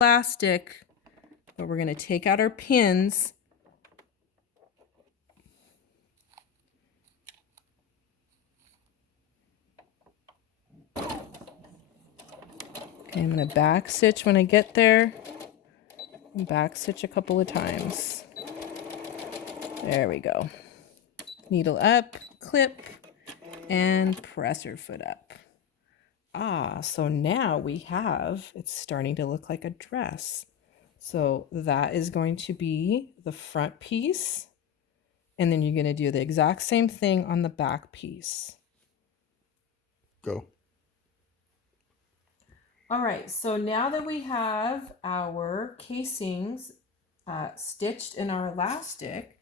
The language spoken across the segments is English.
elastic, but we're going to take out our pins. Okay, I'm going to back stitch when I get there. And back stitch a couple of times. There we go. Needle up, clip, and presser foot up. So now we have, it's starting to look like a dress. So that is going to be the front piece. And then you're going to do the exact same thing on the back piece. Go. All right, so now that we have our casings stitched in our elastic,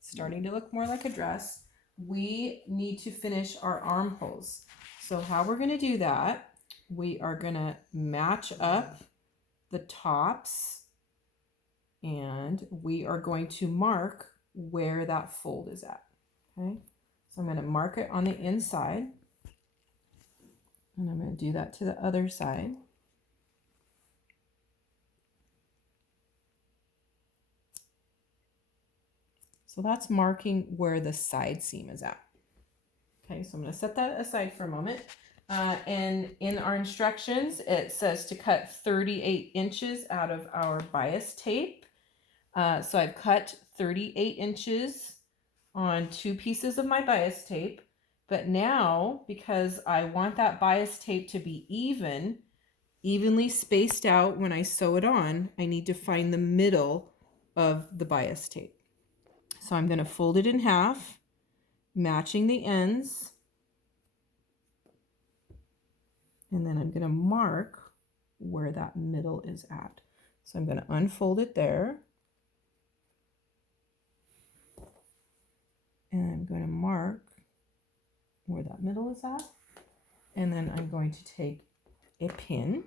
starting to look more like a dress, we need to finish our armholes. So how we're going to do that, we are going to match up the tops, and we are going to mark where that fold is at. Okay, so I'm going to mark it on the inside, and I'm going to do that to the other side. So that's marking where the side seam is at. Okay, so I'm going to set that aside for a moment. And in our instructions, it says to cut 38 inches out of our bias tape. So I've cut 38 inches on 2 pieces of my bias tape. But now, because I want that bias tape to be evenly spaced out when I sew it on, I need to find the middle of the bias tape. So I'm going to fold it in half, matching the ends. And then I'm going to mark where that middle is at. So I'm going to unfold it there. And I'm going to mark where that middle is at. And then I'm going to take a pin.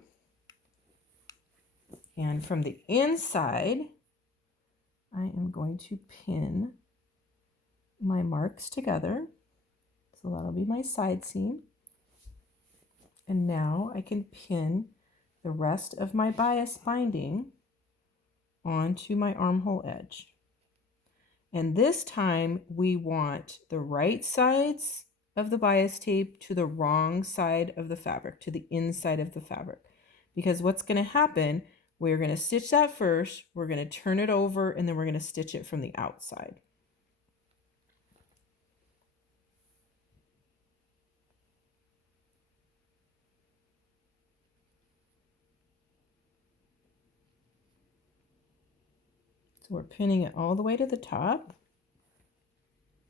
And from the inside, I am going to pin my marks together. So that'll be my side seam. And now I can pin the rest of my bias binding onto my armhole edge. And this time we want the right sides of the bias tape to the wrong side of the fabric, to the inside of the fabric. Because what's going to happen, we're going to stitch that first, we're going to turn it over, and then we're going to stitch it from the outside. So we're pinning it all the way to the top.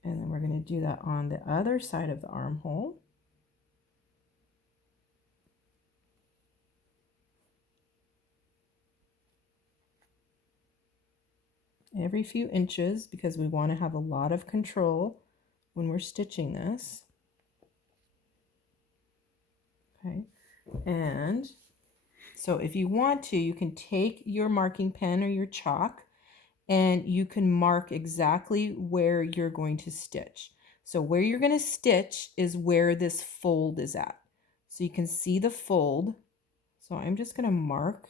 And then we're going to do that on the other side of the armhole. Every few inches, because we want to have a lot of control when we're stitching this. Okay, and so if you want to, you can take your marking pen or your chalk and you can mark exactly where you're going to stitch. So where you're going to stitch is where this fold is at. So you can see the fold. So I'm just going to mark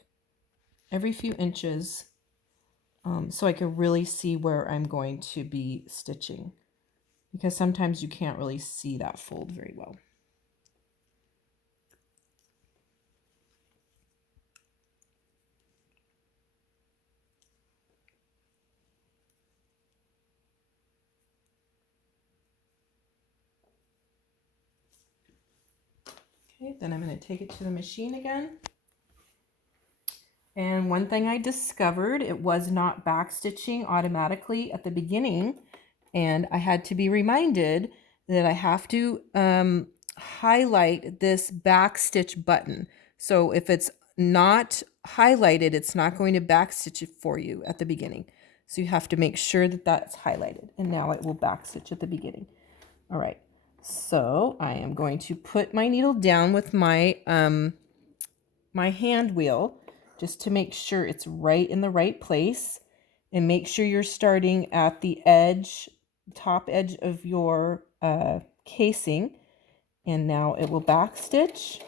every few inches so I can really see where I'm going to be stitching, because sometimes you can't really see that fold very well. Okay, then I'm going to take it to the machine again. And one thing I discovered, it was not back stitching automatically at the beginning. And I had to be reminded that I have to highlight this back stitch button. So if it's not highlighted, it's not going to back stitch it for you at the beginning. So you have to make sure that that's highlighted. And now it will back stitch at the beginning. All right. So I am going to put my needle down with my my hand wheel, just to make sure it's right in the right place, and make sure you're starting at the edge, top edge of your casing. And now it will back stitch.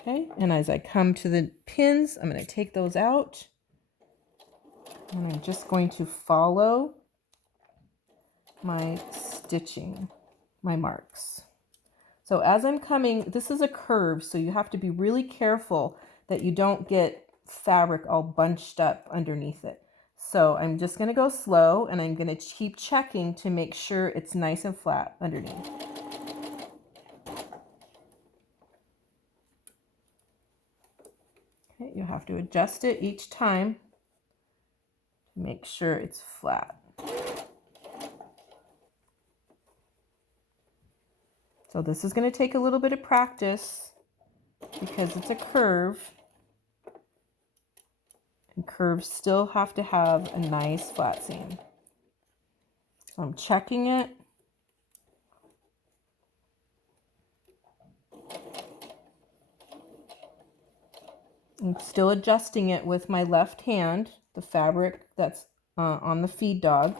Okay, and as I come to the pins, I'm going to take those out. And I'm just going to follow my stitching, my marks. So as I'm coming, this is a curve, so you have to be really careful that you don't get fabric all bunched up underneath it. So I'm just going to go slow, and I'm going to keep checking to make sure it's nice and flat underneath. Okay, you have to adjust it each time to make sure it's flat. So this is going to take a little bit of practice because it's a curve. And curves still have to have a nice flat seam. So I'm checking it. I'm still adjusting it with my left hand, the fabric that's on the feed dog.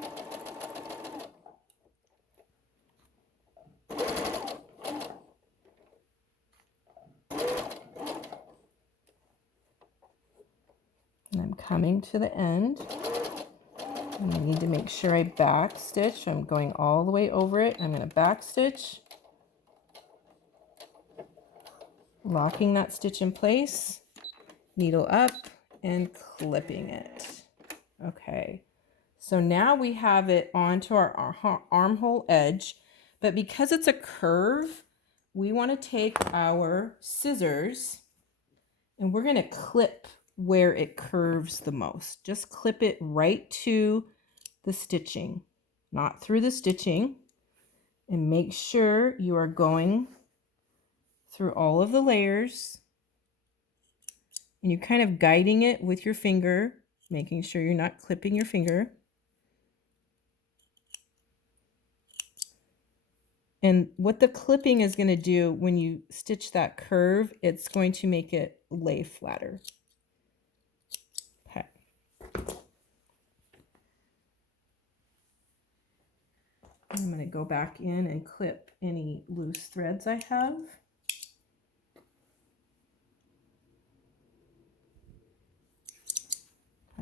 And I'm coming to the end. And I need to make sure I back stitch. I'm going all the way over it. I'm going to back stitch, locking that stitch in place, needle up, and clipping it. Okay, so now we have it onto our armhole edge, but because it's a curve, we want to take our scissors and we're going to clip where it curves the most. Just clip it right to the stitching, not through the stitching, and make sure you are going through all of the layers and you're kind of guiding it with your finger, making sure you're not clipping your finger. And what the clipping is going to do when you stitch that curve, it's going to make it lay flatter. Okay. I'm going to go back in and clip any loose threads I have.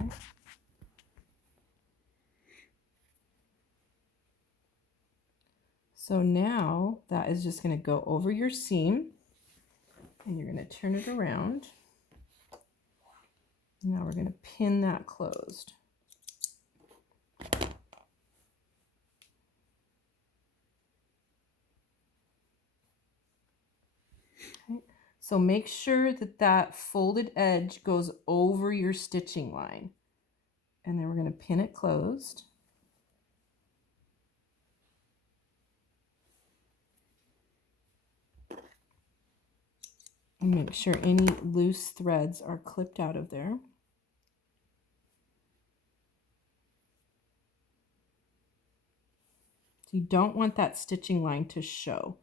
Okay. So now that is just going to go over your seam, and you're going to turn it around. Now we're going to pin that closed. Okay. So make sure that that folded edge goes over your stitching line, and then we're going to pin it closed. And make sure any loose threads are clipped out of there. So you don't want that stitching line to show.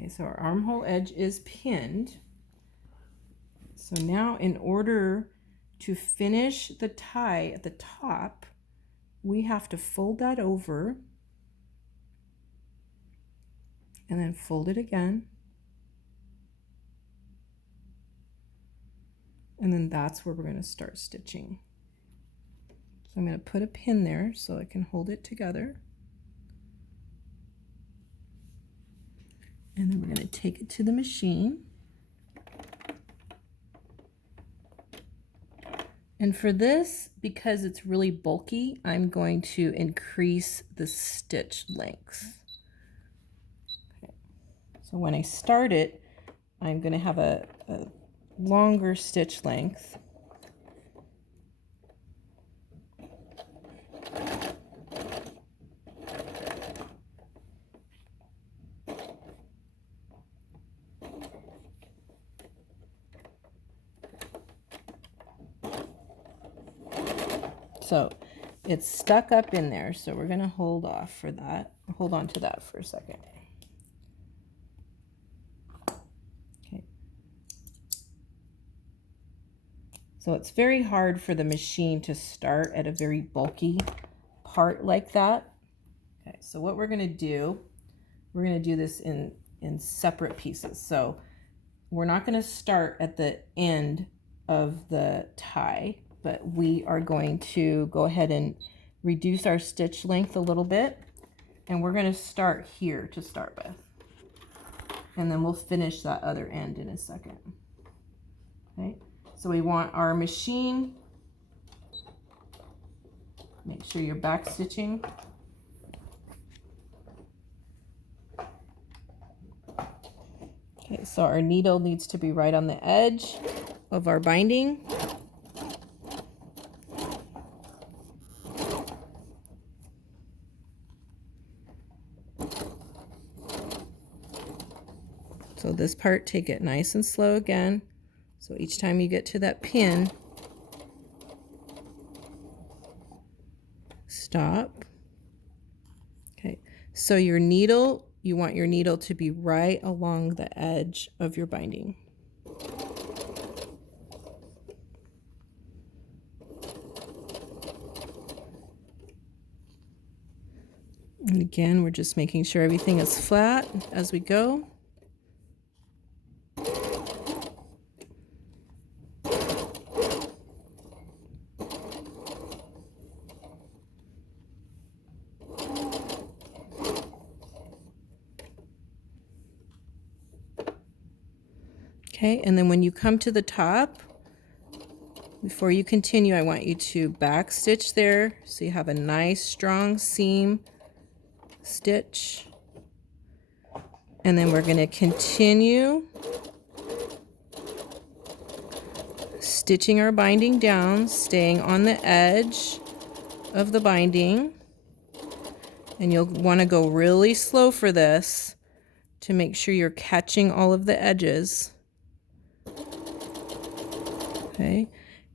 Okay, so our armhole edge is pinned. So now in order to finish the tie at the top, we have to fold that over and then fold it again. And then that's where we're going to start stitching. So I'm going to put a pin there so I can hold it together. And then we're going to take it to the machine. And for this, because it's really bulky, I'm going to increase the stitch lengths. Okay. So when I start it, I'm going to have a longer stitch length. So it's stuck up in there, so we're going to hold off for that. Hold on to that for a second. Okay. So it's very hard for the machine to start at a very bulky part like that. Okay, so what we're going to do this in separate pieces. So we're not going to start at the end of the tie, but we are going to go ahead and reduce our stitch length a little bit, and we're going to start here to start with, and then we'll finish that other end in a second. Okay, so we want our machine, make sure you're back stitching. Okay, so our needle needs to be right on the edge of our binding. So this part, take it nice and slow again. So each time you get to that pin, stop. Okay, so your needle, you want your needle to be right along the edge of your binding. And again, we're just making sure everything is flat as we go. Okay, and then when you come to the top, before you continue, I want you to back stitch there so you have a nice strong seam stitch. And then we're going to continue stitching our binding down, staying on the edge of the binding. And you'll want to go really slow for this to make sure you're catching all of the edges. Okay,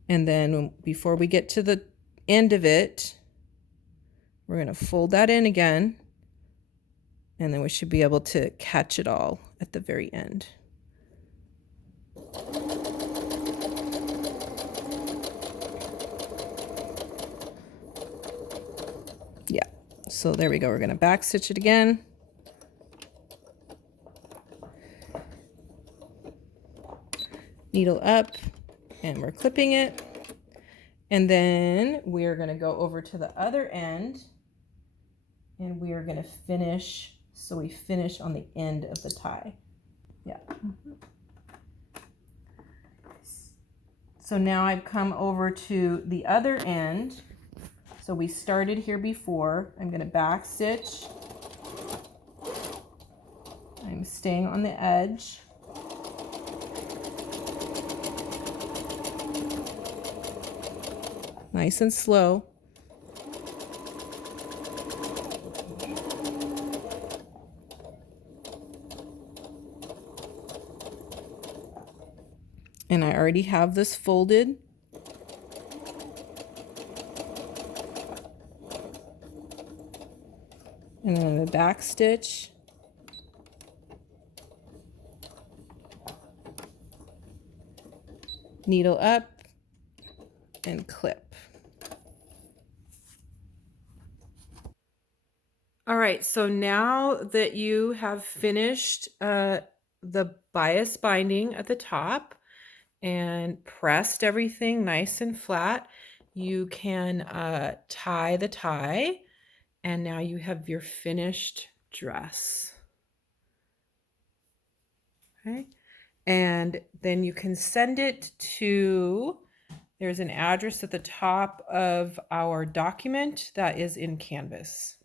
and then before we get to the end of it, we're going to fold that in again, and then we should be able to catch it all at the very end. Yeah, so there we go. We're going to back stitch it again. Needle up, and we're clipping it. And then we're going to go over to the other end, and we are going to finish. So we finish on the end of the tie. Yeah. So now I've come over to the other end. So we started here before. I'm going to back stitch. I'm staying on the edge. Nice and slow. And I already have this folded. And then the back stitch. Needle up and clip. All right, so now that you have finished the bias binding at the top and pressed everything nice and flat, you can tie the tie, and now you have your finished dress. Okay, and then you can send it to There's an address at the top of our document that is in Canvas.